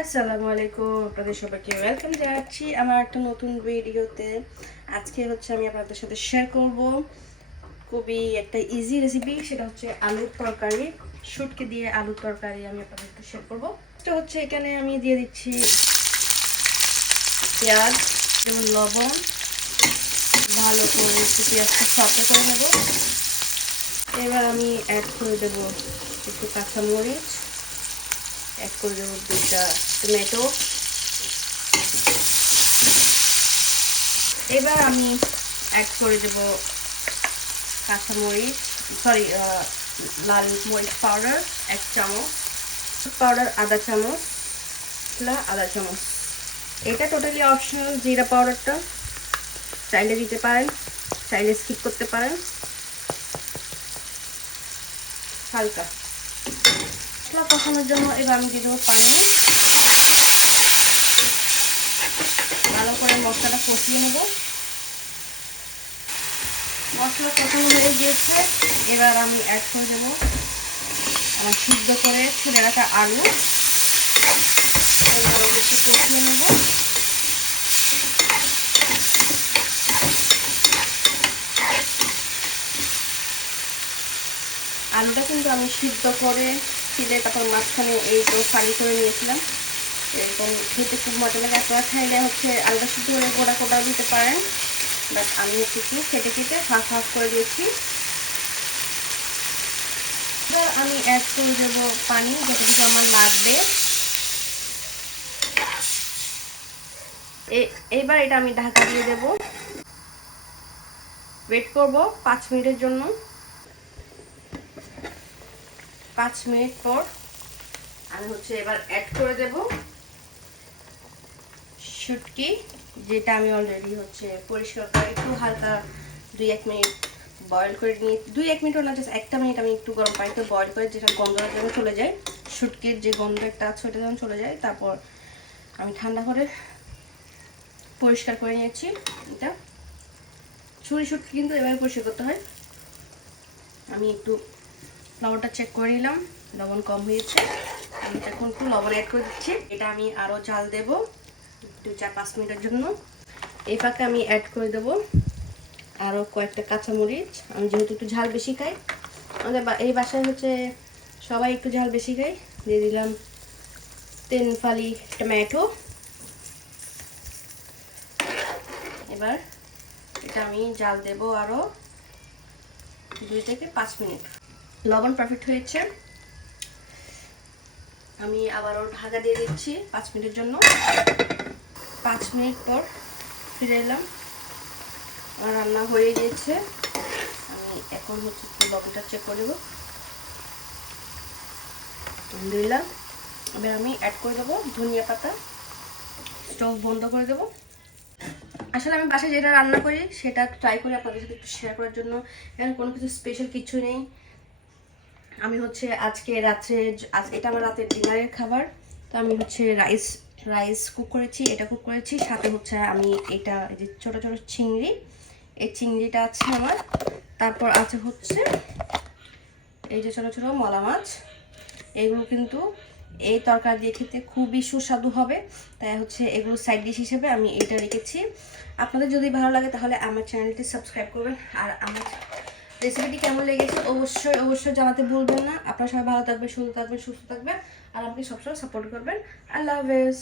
আসসালামু আলাইকুম, আপনাদের সবাইকে ওয়েলকাম জানাচ্ছি আমার একটা নতুন ভিডিওতে। আজকে হচ্ছে আমি আপনাদের সাথে শেয়ার করব খুবই একটা ইজি রেসিপি সেটা হচ্ছে আলুর তরকারি। শুটকে দিয়ে আলুর তরকারি আমি আপনাদের সাথে শেয়ার করব। এটা হচ্ছে এখানে আমি দিয়ে দিচ্ছি পেঁয়াজ, যেমন লবণ। ভালো করে পেঁয়াজটা সফট করে নেব। এবার আমি অ্যাড করে দেবো একটু কাঁচামরিচ। অ্যাড করে দেবো দুইটা টমেটো। এবার আমি অ্যাড করে দেবো কাঁচামরিচ সরি লাল মরিচ পাউডার, এক চামচ। পাউডার আধা চামচ মশলা আধা চামচ। এটা টোটালি অপশনাল জিরা পাউডারটা। চাইলে দিতে পারেন, চাইলে স্কিপ করতে পারেন। হালকা। মশলা কষানোর জন্য এবার আমি দিয়ে দেবো পানি। ভালো করে মশলাটা কষিয়ে নেব। মশলা কষানো হয়ে গিয়েছে। এবার আমি অ্যাড করে দেবো আমার সিদ্ধ করে ছেড়ে রাখা আলু। একটু কষিয়ে নেব। আলুটা কিন্তু আমি সিদ্ধ করে ছিলে, তারপর মাঝখানে এই তো ফালি করে নিয়েছিলাম। এরকম খেতে খুব মজা লাগে। আপনারা খাইলে হচ্ছে আলুটা সিদ্ধ করে গোটা কোটা দিতে পারেন। বাট আমি একটু একটু কেটে কেটে হাফ হাফ করে দিয়েছি। এবার আমি অ্যাড করে দেবো পানি, যতটুকু আমার লাগবে। এবার এটা আমি ঢাকা দিয়ে দেবো। ওয়েট করব পাঁচ মিনিটের জন্য। পাঁচ মিনিট পর আমি হচ্ছে এবার অ্যাড করে দেব শুটকি, যেটা আমি অলরেডি হচ্ছে পরিষ্কার করে একটু হালকা দুই এক মিনিট বয়েল করে নিয়ে, দুই এক মিনিটও না জাস্ট একটা মিনিট আমি একটু গরম পানিতে বয়েল করে যেটা গন্ধটা যখন চলে যায়, শুটকির যে গন্ধ একটা আছে ওটা যখন চলে যায়, তারপর আমি ঠান্ডা করে পরিষ্কার করে নিয়েছি এটা। ছুরি শুটকি কিন্তু এভাবে পরিষ্কার করতে হয়। আমি একটু লবণটা চেক করে নিলাম। লবণ কম হয়েছে। আমি এখন একটু লবণ অ্যাড করে দিচ্ছি। এটা আমি আরও জাল দেব দু চার পাঁচ মিনিটের জন্য। এই পাকে আমি অ্যাড করে দেব আরও কয়েকটা কাঁচামরিচ। আমি যেহেতু একটু ঝাল বেশি খাই, আমাদের এই বাসায় হচ্ছে সবাই একটু ঝাল বেশি খাই দিয়ে দিলাম তিন ফালি, টমেটো। এবার এটা আমি জাল দেব আরও দুই থেকে পাঁচ মিনিট। লবণ পারফেক্ট হয়েছে। আমি আবারও ঢাকা দিয়ে দিচ্ছি পাঁচ মিনিটের জন্য। পাঁচ মিনিট পর ফিরে এলাম। আমার রান্না হয়ে গিয়েছে। আমি এখন হচ্ছে লবণটা চেক করে দেবো আলহামদুলিল্লাহ। এবার আমি অ্যাড করে দেবো ধনিয়া পাতা। স্টোভ বন্ধ করে দেবো। আসলে আমি বাসায় যেটা রান্না করি, সেটা ট্রাই করি আপনাদের সাথে একটু শেয়ার করার জন্য। এখানে কোনো কিছু স্পেশাল কিছু নেই। আমি হচ্ছে আজকে রাত্রে এটা আমার রাতের ডিনারের খাবার। তো আমি হচ্ছে রাইস রাইস কুক করেছি, এটা কুক করেছি। সাথে হচ্ছে আমি এটা, এই যে ছোটো ছোটো চিংড়ি। এই চিংড়িটা আছে আমার। তারপর আছে হচ্ছে এই যে ছোটো ছোটো মলা মাছ। এগুলো কিন্তু এই তরকারি দিয়ে খেতে খুবই সুস্বাদু হবে। তাই হচ্ছে এগুলো সাইড ডিশ হিসেবে আমি এটা রেখেছি। আপনাদের যদি ভালো লাগে তাহলে আমার চ্যানেলটি সাবস্ক্রাইব করবেন। আর আমার রেসিপিটি কেমন লেগেছে অবশ্যই অবশ্যই জানাতে ভুলবেন না। আপনারা সবাই ভালো থাকবেন সুন্দর থাকবেন, সুস্থ থাকবেন। আর আমাকে সবসময় সাপোর্ট করবেন। আল্লাহ হাফেজ।